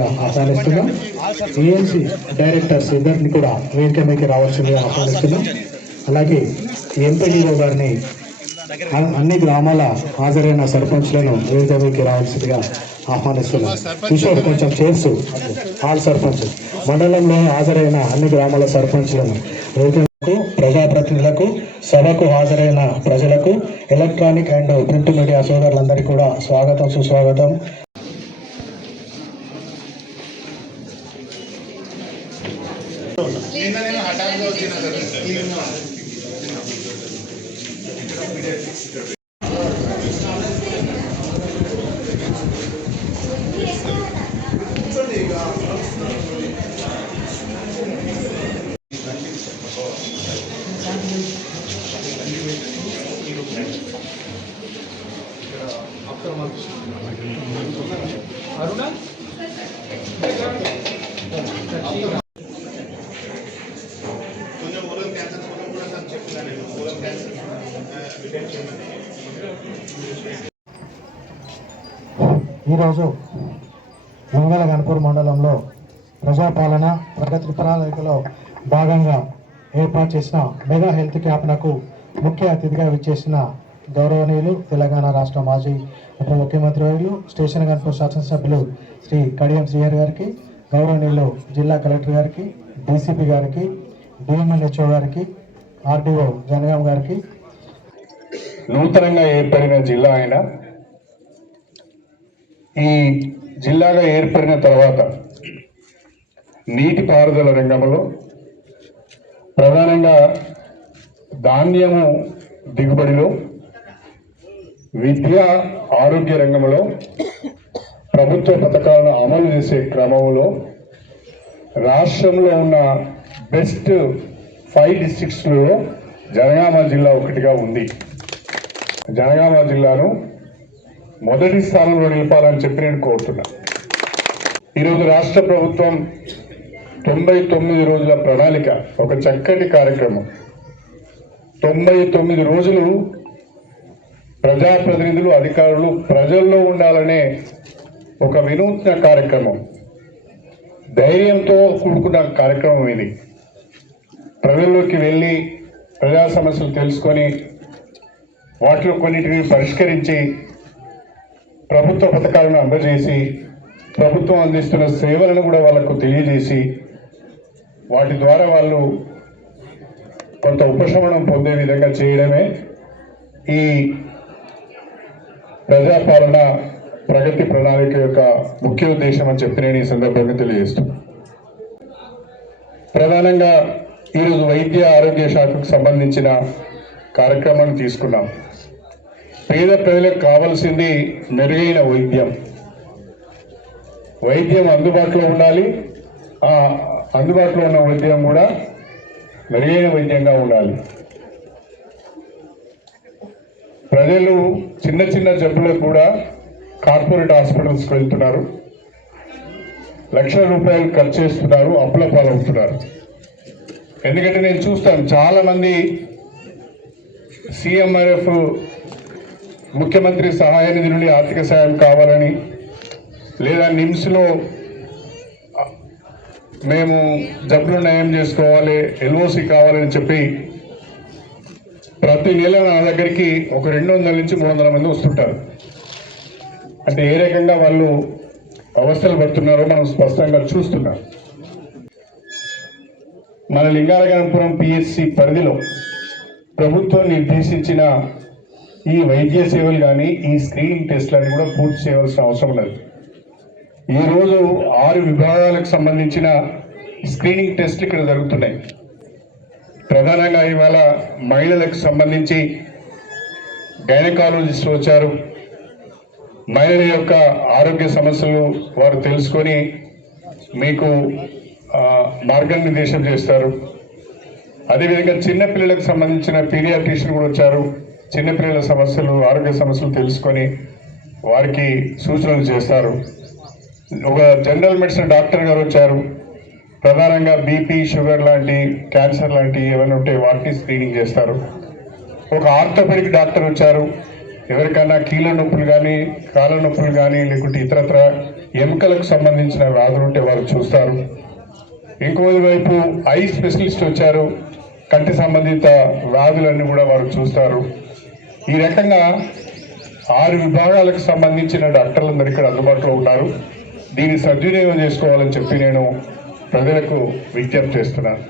రావాల్సిందిగా ఆహ్వానిస్తున్నాం. ANC directors ఇద్దరిని కూడా వేదిక మీదకి రావాల్సిందిగా ఆహ్వానిస్తున్నాం. అలాగే ఎంపీడీఓ గారిని, అన్ని గ్రామాల హాజరైన సర్పంచ్లను వేదిక మీదకి రావాల్సిందిగా ఆహ్వానిస్తున్నాం. కిషోర్ కొంచెం చేర్చు. ఆల్ సర్పంచ్ మండలంలో హాజరైన అన్ని గ్రామాల సర్పంచ్లను, వేదికకు ప్రజాప్రతినిధులకు, సభకు హాజరైన ప్రజలకు, ఎలక్ట్రానిక్ అండ్ ప్రింట్ మీడియా సోదరులందరికీ కూడా స్వాగతం, సుస్వాగతం. ఈరోజు మంగళ గణపూర్ మండలంలో ప్రజాపాలన ప్రగతి ప్రణాళికలో భాగంగా ఏర్పాటు చేసిన మెగా హెల్త్ క్యాంప్నకు ముఖ్య అతిథిగా విచ్చేసిన గౌరవనీయులు తెలంగాణ రాష్ట్ర మాజీ ఉప ముఖ్యమంత్రి వర్యులు స్టేషన్ గణపూర్ శాసనసభ్యులు శ్రీ కడియం శ్రీహరి గారికి, గౌరవనీయులు జిల్లా కలెక్టర్ గారికి, డీసీపీ గారికి, డిఎంఎన్హెచ్ఓ గారికి, ఆర్డీఓ జనగాం గారికి, నూతనంగా ఏర్పడిన జిల్లా అయిన ఈ జిల్లాగా ఏర్పడిన తర్వాత నీటిపారుదల రంగంలో ప్రధానంగా ధాన్యము దిగుబడిలో, విద్య ఆరోగ్య రంగంలో ప్రభుత్వ పథకాలను అమలు చేసే క్రమంలో రాష్ట్రంలో ఉన్న బెస్ట్ 5 డిస్ట్రిక్ట్స్లో జనగామ జిల్లా ఒకటిగా ఉంది. జనగామ జిల్లాను మొదటి స్థానంలో నిలపాలని చెప్పి నేను కోరుతున్నా. ఈరోజు రాష్ట్ర ప్రభుత్వం 99 రోజుల ప్రణాళిక, ఒక చక్కటి కార్యక్రమం. 99 రోజులు ప్రజాప్రతినిధులు, అధికారులు ప్రజల్లో ఉండాలనే ఒక వినూత్న కార్యక్రమం, ధైర్యంతో కూడుకున్న కార్యక్రమం ఇది. ప్రజల్లోకి వెళ్ళి ప్రజా సమస్యలు తెలుసుకొని వాటిలో కొన్నిటిని పరిష్కరించి ప్రభుత్వ పథకాలను అందజేసి ప్రభుత్వం అందిస్తున్న సేవలను కూడా వాళ్ళకు తెలియజేసి వాటి ద్వారా వాళ్ళు కొంత ఉపశమనం పొందే విధంగా చేయడమే ఈ ప్రజాపాలన ప్రగతి ప్రణాళిక యొక్క ముఖ్య ఉద్దేశం అని చెప్పి నేను ఈ సందర్భంగా తెలియజేస్తున్నాను. ప్రధానంగా ఈరోజు వైద్య ఆరోగ్య శాఖకు సంబంధించిన కార్యక్రమాన్ని తీసుకున్నాం. పేద ప్రజలకు కావాల్సింది మెరుగైన వైద్యం. వైద్యం అందుబాటులో ఉండాలి. అందుబాటులో ఉన్న వైద్యం కూడా మెరుగైన వైద్యంగా ఉండాలి. ప్రజలు చిన్న చిన్న జబ్బులకు కూడా కార్పొరేట్ హాస్పిటల్స్కి వెళ్తున్నారు, లక్షల రూపాయలు ఖర్చు చేస్తున్నారు, అప్పుల పాలవుతున్నారు. ఎందుకంటే నేను చూస్తాను చాలామంది CMRF ముఖ్యమంత్రి సహాయ నిధి నుండి ఆర్థిక సాయం కావాలని, లేదా నిమ్స్లో మేము జబ్బులు నయం చేసుకోవాలి, LOC కావాలని చెప్పి ప్రతి నెల నా దగ్గరికి ఒక 200 నుంచి 300 మంది వస్తుంటారు. అంటే ఏ రకంగా వాళ్ళు అవస్థలు పడుతున్నారో మనం స్పష్టంగా చూస్తున్నాం. మన లింగాలగణపురం PSC పరిధిలో ప్రభుత్వం నిర్దేశించిన ఈ వైద్య సేవలు కానీ ఈ స్క్రీనింగ్ టెస్టులన్నీ కూడా పూర్తి చేయవలసిన అవసరం లేదు. ఈరోజు 6 విభాగాలకు సంబంధించిన స్క్రీనింగ్ టెస్టులు ఇక్కడ జరుగుతున్నాయి. ప్రధానంగా ఇవాళ మహిళలకు సంబంధించి గైనకాలజిస్ట్ వచ్చారు. మహిళల యొక్క ఆరోగ్య సమస్యలు వారు తెలుసుకొని మీకు మార్గనిర్దేశం చేస్తారు. అదేవిధంగా చిన్నపిల్లలకు సంబంధించిన పీడియాట్రిషియన్ కూడా వచ్చారు. చిన్నపిల్లల సమస్యలు, ఆరోగ్య సమస్యలు తెలుసుకొని వారికి సూచనలు చేస్తారు. ఒక జనరల్ మెడిసిన్ డాక్టర్ గారు వచ్చారు. ప్రధానంగా BP, షుగర్ లాంటి, క్యాన్సర్ లాంటి ఏమైనా ఉంటే వాటిని స్క్రీనింగ్ చేస్తారు. ఒక ఆర్థోపెడిక్ డాక్టర్ వచ్చారు. ఎవరికైనా కీళ్ళ నొప్పులు కానీ, కాళ్ళ నొప్పులు కానీ, లేకుంటే ఇతరత్ర ఎముకలకు సంబంధించిన వ్యాధులు ఉంటే వారు చూస్తారు. ఇంకో వైపు ఐ స్పెషలిస్ట్ వచ్చారు, కంటి సంబంధిత వ్యాధులన్నీ కూడా వారు చూస్తారు. ఈ రకంగా 6 విభాగాలకు సంబంధించిన డాక్టర్లందరూ ఇక్కడ అందుబాటులో ఉన్నారు. దీన్ని సద్వినియోగం చేసుకోవాలని చెప్పి నేను ప్రజలకు విజ్ఞప్తి చేస్తున్నాను.